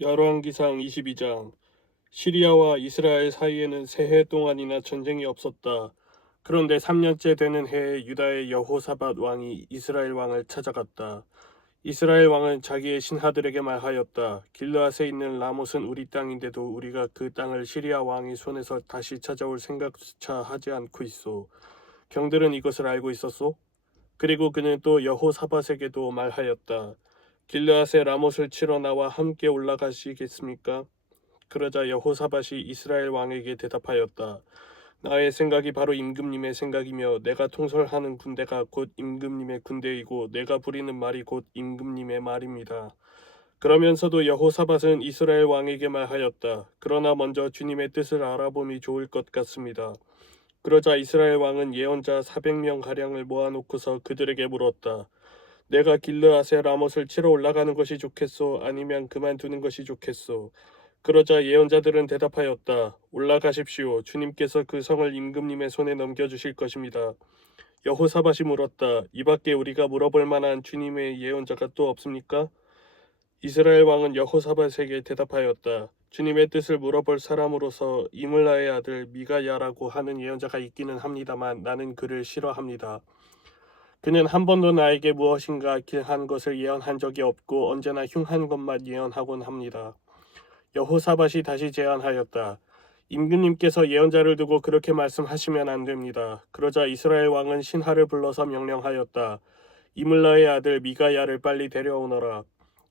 열왕기상 22장. 시리아와 이스라엘 사이에는 세 해 동안이나 전쟁이 없었다. 그런데 3년째 되는 해에 유다의 여호사밧 왕이 이스라엘 왕을 찾아갔다. 이스라엘 왕은 자기의 신하들에게 말하였다. 길르앗에 있는 라못은 우리 땅인데도 우리가 그 땅을 시리아 왕의 손에서 다시 찾아올 생각조차 하지 않고 있소. 경들은 이것을 알고 있었소? 그리고 그는 또 여호사밧에게도 말하였다. 길르앗의 라못을 치러 나와 함께 올라가시겠습니까? 그러자 여호사밧이 이스라엘 왕에게 대답하였다. 나의 생각이 바로 임금님의 생각이며 내가 통솔하는 군대가 곧 임금님의 군대이고 내가 부리는 말이 곧 임금님의 말입니다. 그러면서도 여호사밧은 이스라엘 왕에게 말하였다. 그러나 먼저 주님의 뜻을 알아봄이 좋을 것 같습니다. 그러자 이스라엘 왕은 예언자 400명가량을 모아놓고서 그들에게 물었다. 내가 길르앗의 라못을 치러 올라가는 것이 좋겠소? 아니면 그만두는 것이 좋겠소? 그러자 예언자들은 대답하였다. 올라가십시오. 주님께서 그 성을 임금님의 손에 넘겨주실 것입니다. 여호사밧이 물었다. 이 밖에 우리가 물어볼 만한 주님의 예언자가 또 없습니까? 이스라엘 왕은 여호사밧에게 대답하였다. 주님의 뜻을 물어볼 사람으로서 이물라의 아들 미가야라고 하는 예언자가 있기는 합니다만 나는 그를 싫어합니다. 그는 한 번도 나에게 무엇인가 길한 것을 예언한 적이 없고 언제나 흉한 것만 예언하곤 합니다. 여호사밧이 다시 제안하였다. 임금님께서 예언자를 두고 그렇게 말씀하시면 안 됩니다. 그러자 이스라엘 왕은 신하를 불러서 명령하였다. 이물라의 아들 미가야를 빨리 데려오너라.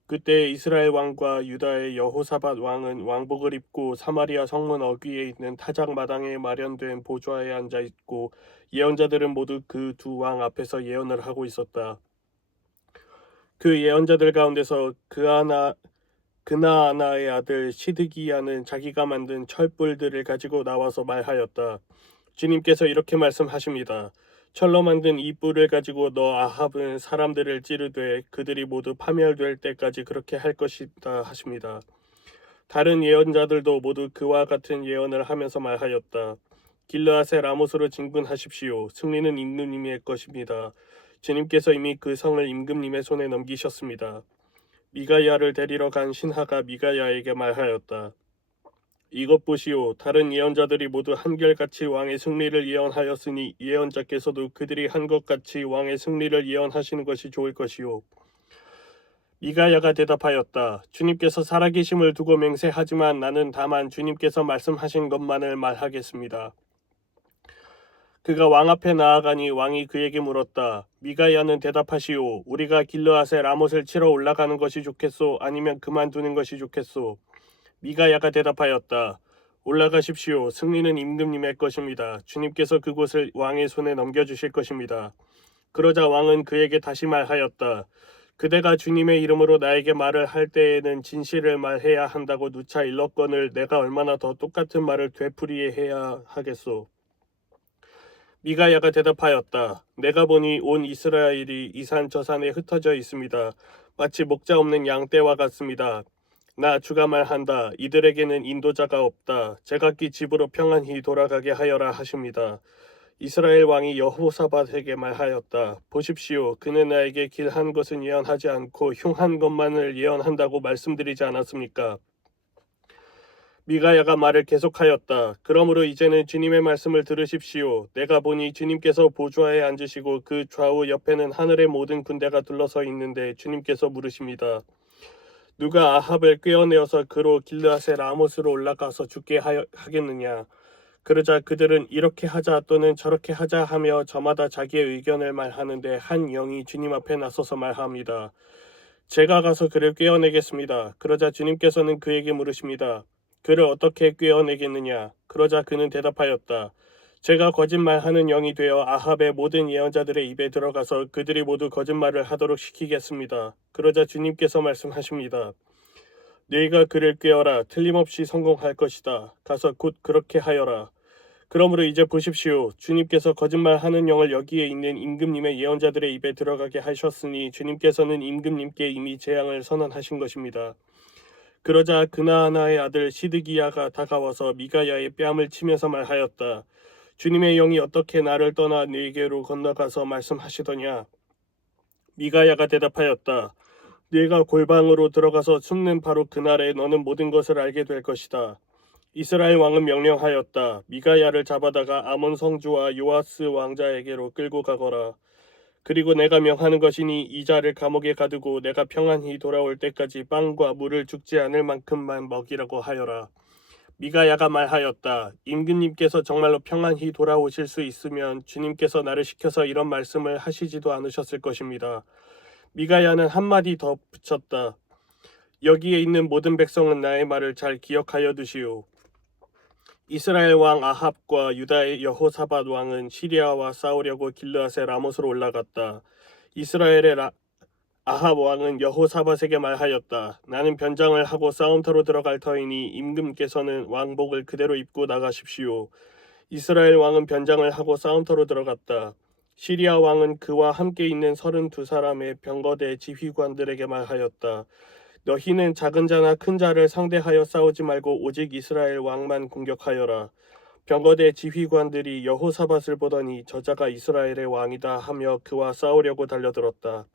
그때 이스라엘 왕과 유다의 여호사밧 왕은 왕복을 입고 사마리아 성문 어귀에 있는 타작 마당에 마련된 보좌에 앉아 있고 예언자들은 모두 그 두 왕 앞에서 예언을 하고 있었다. 그 예언자들 가운데서 그나아나의 아들 시드기야는 자기가 만든 철불들을 가지고 나와서 말하였다. 주님께서 이렇게 말씀하십니다. 철로 만든 이 뿔을 가지고 너 아합은 사람들을 찌르되 그들이 모두 파멸될 때까지 그렇게 할 것이다 하십니다. 다른 예언자들도 모두 그와 같은 예언을 하면서 말하였다. 길르앗의 라못으로 진군하십시오. 승리는 임금님의 것입니다. 주님께서 이미 그 성을 임금님의 손에 넘기셨습니다. 미가야를 데리러 간 신하가 미가야에게 말하였다. 이것 보시오. 다른 예언자들이 모두 한결같이 왕의 승리를 예언하였으니 예언자께서도 그들이 한 것 같이 왕의 승리를 예언하시는 것이 좋을 것이오. 미가야가 대답하였다. 주님께서 살아계심을 두고 맹세하지만 나는 다만 주님께서 말씀하신 것만을 말하겠습니다. 그가 왕 앞에 나아가니 왕이 그에게 물었다. 미가야는 대답하시오. 우리가 길르앗의 라못을 치러 올라가는 것이 좋겠소? 아니면 그만두는 것이 좋겠소? 미가야가 대답하였다. 올라가십시오. 승리는 임금님의 것입니다. 주님께서 그곳을 왕의 손에 넘겨주실 것입니다. 그러자 왕은 그에게 다시 말하였다. 그대가 주님의 이름으로 나에게 말을 할 때에는 진실을 말해야 한다고 누차 일렀거늘 내가 얼마나 더 똑같은 말을 되풀이해야 하겠소. 미가야가 대답하였다. 내가 보니 온 이스라엘이 이 산 저 산에 흩어져 있습니다. 마치 목자 없는 양떼와 같습니다. 나 주가 말한다. 이들에게는 인도자가 없다. 제각기 집으로 평안히 돌아가게 하여라 하십니다. 이스라엘 왕이 여호사밧에게 말하였다. 보십시오. 그는 나에게 길한 것은 예언하지 않고 흉한 것만을 예언한다고 말씀드리지 않았습니까? 미가야가 말을 계속하였다. 그러므로 이제는 주님의 말씀을 들으십시오. 내가 보니 주님께서 보좌에 앉으시고 그 좌우 옆에는 하늘의 모든 군대가 둘러서 있는데 주님께서 물으십니다. 누가 아합을 꿰어내어서 그로 길르앗의 라못으로 올라가서 죽게 하겠느냐? 그러자 그들은 이렇게 하자 또는 저렇게 하자 하며 저마다 자기의 의견을 말하는데 한 영이 주님 앞에 나서서 말합니다. 제가 가서 그를 꿰어내겠습니다. 그러자 주님께서는 그에게 물으십니다. 그를 어떻게 꿰어내겠느냐? 그러자 그는 대답하였다. 제가 거짓말하는 영이 되어 아합의 모든 예언자들의 입에 들어가서 그들이 모두 거짓말을 하도록 시키겠습니다. 그러자 주님께서 말씀하십니다. 너희가 그를 꿰어라. 틀림없이 성공할 것이다. 가서 곧 그렇게 하여라. 그러므로 이제 보십시오. 주님께서 거짓말하는 영을 여기에 있는 임금님의 예언자들의 입에 들어가게 하셨으니 주님께서는 임금님께 이미 재앙을 선언하신 것입니다. 그러자 그나아나의 아들 시드기야가 다가와서 미가야의 뺨을 치면서 말하였다. 주님의 영이 어떻게 나를 떠나 네게로 건너가서 말씀하시더냐? 미가야가 대답하였다. 네가 골방으로 들어가서 숨는 바로 그날에 너는 모든 것을 알게 될 것이다. 이스라엘 왕은 명령하였다. 미가야를 잡아다가 아몬 성주와 요아스 왕자에게로 끌고 가거라. 그리고 내가 명하는 것이니 이 자를 감옥에 가두고 내가 평안히 돌아올 때까지 빵과 물을 죽지 않을 만큼만 먹이라고 하여라. 미가야가 말하였다. 임금님께서 정말로 평안히 돌아오실 수 있으면 주님께서 나를 시켜서 이런 말씀을 하시지도 않으셨을 것입니다. 미가야는 한마디 더 붙였다. 여기에 있는 모든 백성은 나의 말을 잘 기억하여 두시오. 이스라엘 왕 아합과 유다의 여호사밧 왕은 시리아와 싸우려고 길르앗의 라못으로 올라갔다. 이스라엘의 아합 왕은 여호사밧에게 말하였다. 나는 변장을 하고 싸움터로 들어갈 터이니 임금께서는 왕복을 그대로 입고 나가십시오. 이스라엘 왕은 변장을 하고 싸움터로 들어갔다. 시리아 왕은 그와 함께 있는 32사람의 병거대 지휘관들에게 말하였다. 너희는 작은 자나 큰 자를 상대하여 싸우지 말고 오직 이스라엘 왕만 공격하여라. 병거대 지휘관들이 여호사밧을 보더니 저자가 이스라엘의 왕이다 하며 그와 싸우려고 달려들었다.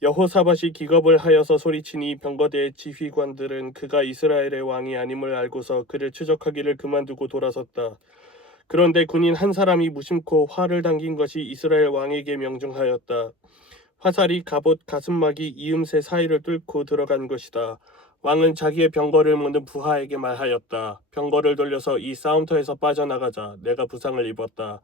여호사밧이 기겁을 하여서 소리치니 병거대 지휘관들은 그가 이스라엘의 왕이 아님을 알고서 그를 추적하기를 그만두고 돌아섰다. 그런데 군인 한 사람이 무심코 활을 당긴 것이 이스라엘 왕에게 명중하였다. 화살이 갑옷 가슴막이 이음새 사이를 뚫고 들어간 것이다. 왕은 자기의 병거를 모는 부하에게 말하였다. 병거를 돌려서 이 싸움터에서 빠져나가자. 내가 부상을 입었다.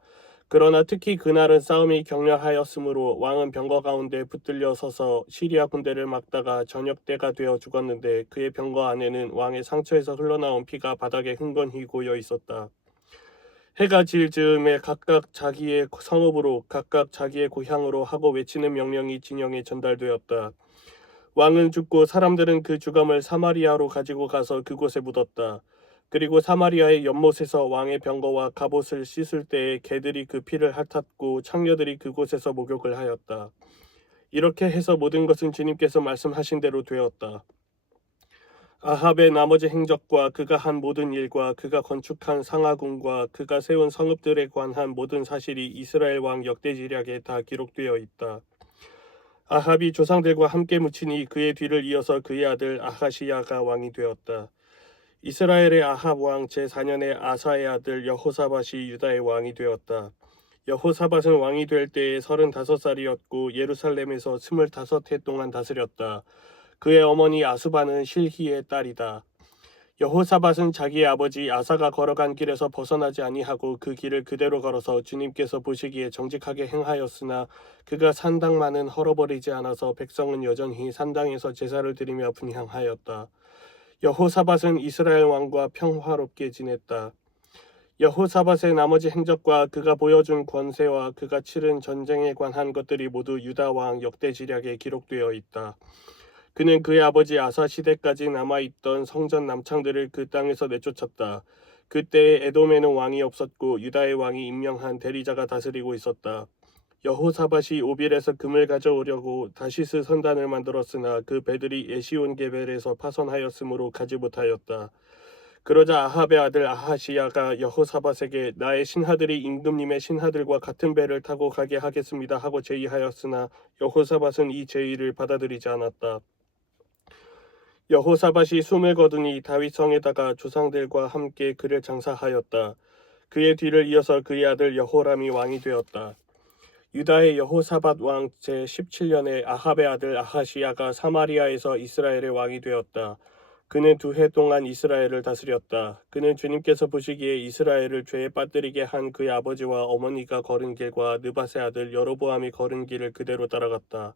그러나 특히 그날은 싸움이 격렬하였으므로 왕은 병거 가운데 붙들려 서서 시리아 군대를 막다가 저녁 때가 되어 죽었는데 그의 병거 안에는 왕의 상처에서 흘러나온 피가 바닥에 흥건히 고여 있었다. 해가 질 즈음에 각각 자기의 성읍으로 각각 자기의 고향으로 하고 외치는 명령이 진영에 전달되었다. 왕은 죽고 사람들은 그 주검을 사마리아로 가지고 가서 그곳에 묻었다. 그리고 사마리아의 연못에서 왕의 병거와 갑옷을 씻을 때에 개들이 그 피를 핥았고 창녀들이 그곳에서 목욕을 하였다. 이렇게 해서 모든 것은 주님께서 말씀하신 대로 되었다. 아합의 나머지 행적과 그가 한 모든 일과 그가 건축한 상하궁과 그가 세운 성읍들에 관한 모든 사실이 이스라엘 왕 역대지략에 다 기록되어 있다. 아합이 조상들과 함께 묻히니 그의 뒤를 이어서 그의 아들 아하시야가 왕이 되었다. 이스라엘의 아합 왕 제4년에 아사의 아들 여호사밧이 유다의 왕이 되었다. 여호사밧은 왕이 될 때에 35살이었고 예루살렘에서 25해 동안 다스렸다. 그의 어머니 아수바는 실히의 딸이다. 여호사밧은 자기의 아버지 아사가 걸어간 길에서 벗어나지 아니하고 그 길을 그대로 걸어서 주님께서 보시기에 정직하게 행하였으나 그가 산당만은 헐어버리지 않아서 백성은 여전히 산당에서 제사를 드리며 분향하였다. 여호사밧은 이스라엘 왕과 평화롭게 지냈다. 여호사밧의 나머지 행적과 그가 보여준 권세와 그가 치른 전쟁에 관한 것들이 모두 유다 왕 역대지략에 기록되어 있다. 그는 그의 아버지 아사 시대까지 남아있던 성전 남창들을 그 땅에서 내쫓았다. 그때에 에돔에는 왕이 없었고 유다의 왕이 임명한 대리자가 다스리고 있었다. 여호사밧이 오빌에서 금을 가져오려고 다시스 선단을 만들었으나 그 배들이 에시온 게벨에서 파손하였으므로 가지 못하였다. 그러자 아합의 아들 아하시야가 여호사밧에게 나의 신하들이 임금님의 신하들과 같은 배를 타고 가게 하겠습니다 하고 제의하였으나 여호사밧은 이 제의를 받아들이지 않았다. 여호사밧이 숨을 거두니 다윗성에다가 조상들과 함께 그를 장사하였다. 그의 뒤를 이어서 그의 아들 여호람이 왕이 되었다. 유다의 여호사밧 왕 제17년에 아합의 아들 아하시야가 사마리아에서 이스라엘의 왕이 되었다. 그는 2해 동안 이스라엘을 다스렸다. 그는 주님께서 보시기에 이스라엘을 죄에 빠뜨리게 한 그의 아버지와 어머니가 걸은 길과 느밧의 아들 여로보암이 걸은 길을 그대로 따라갔다.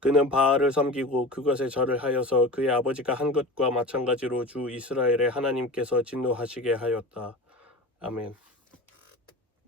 그는 바알을 섬기고 그것에 절을 하여서 그의 아버지가 한 것과 마찬가지로 주 이스라엘의 하나님께서 진노하시게 하였다. 아멘.